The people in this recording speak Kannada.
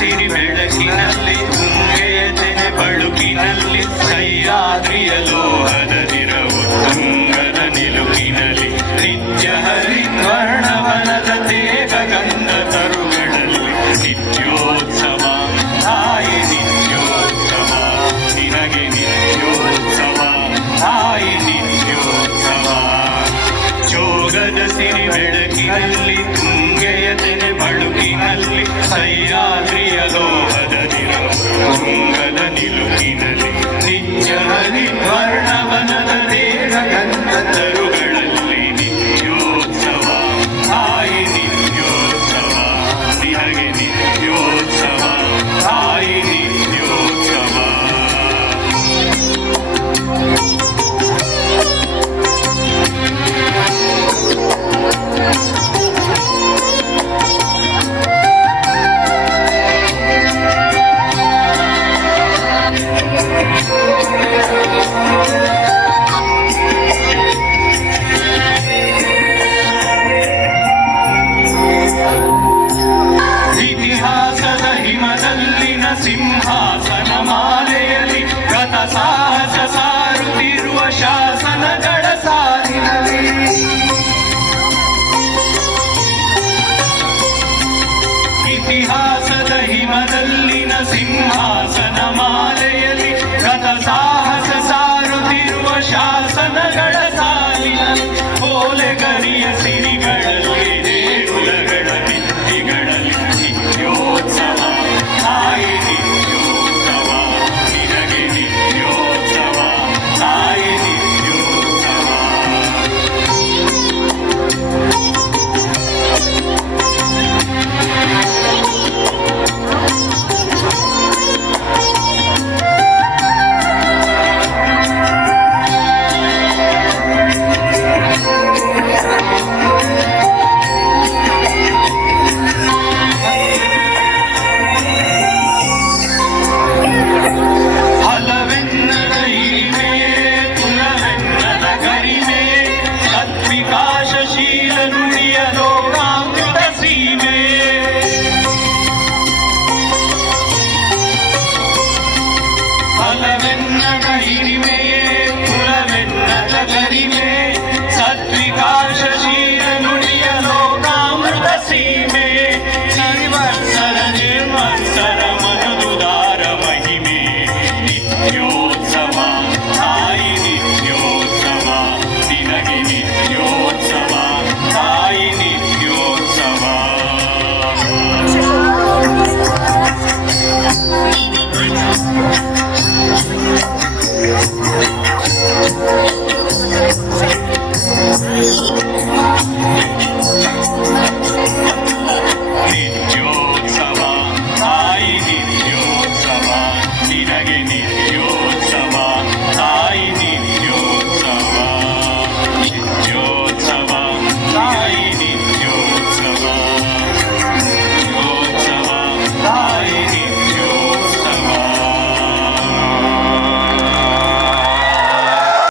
ಸಿರಿ ಬೆಳಕಿನಲ್ಲಿ ತುಂಗೆಯ ತೆನೆ ಬಳುಕಿನಲ್ಲಿ ಸಹ್ಯಾದ್ರಿಯ ಲೋಹದ ದಿರವು ತುಂಗದ ನಿಲುಕಿನಲ್ಲಿ ನಿತ್ಯ ಹರಿದ್ವರ್ಣವನದ ತೇಗ ಗಂಧ ತರುಗಳಲ್ಲಿ ನಿತ್ಯೋತ್ಸವ ತಾಯಿ ನಿತ್ಯೋತ್ಸವ ನಿನಗೆ ನಿತ್ಯೋತ್ಸವ ತಾಯಿ ನಿತ್ಯೋತ್ಸವ ಜೋಗದ ಸಿರಿ ಬೆಳಕಿನಲ್ಲಿ ತುಂಗೆಯ ತೆನೆ ಬಳುಕಿನಲ್ಲಿ ಸಹ್ಯಾದ್ರಿಯ ಲೋಹದ ದಿರವು ತುಂಗದ ನಿಲುಕಿನಲ್ಲಿ ನಿತ್ಯ ಹರಿದ್ವರ್ಣವನದ ತೇಗ ಗಂಧ ತರುಗಳಲ್ಲಿ ನಿತ್ಯೋತ್ಸವ ತಾಯಿ ನಿತ್ಯೋತ್ಸವ ನಿನಗೆ ನಿತ್ಯೋತ್ಸವ ತಾಯಿ ನಿತ್ಯೋತ್ಸವ ಇತಿಹಾಸದ ಹಿಮದಲ್ಲಿನ ಸಿಂಹಾಸನ ಮಾಲೆಯಲ್ಲಿ ಗತ ಸಾಹಸ ಸಾರುತ್ತಿರುವ ಶಾಸನಗಳ ಸಾಲಿನಲ್ಲಿ ಇತಿಹಾಸದ ಹಿಮದಲ್ಲಿನ ಸಿಂಹಾಸನ ಮಾಲೆಯಲ್ಲಿ ಗತ ಸಾಹಸ ಸಾರುತ್ತಿರುವ ಶಾಸನಗಳ ಸಾಲಿನಲ್ಲಿ ಓಲೆಗರಿಯ ಸಿರಿಗಳಲ್ಲಿ ದೇಗುಲಗಳ ಭಿತ್ತಿಗಳಲ್ಲಿ ನಿತ್ಯೋತ್ಸವ ತಾಯಿ ನಿತ್ಯೋತ್ಸವ ನಿನಗೆ ನಿತ್ಯೋತ್ಸವ ತಾಯಿ ನಿತ್ಯೋತ್ಸವ ಹಲವೆನ್ನದ ಹಿರಿಮೆ ಕುಲವೆನ್ನದ ಗರಿಮೆ ಸದ್ವಿಕಾಸಶೀಲ ನುಡಿಯ ಲೋಕಾಮೃತ ಸೀಮೆ ಹಲವೆನ್ನದ ಹಿರಿಮೆ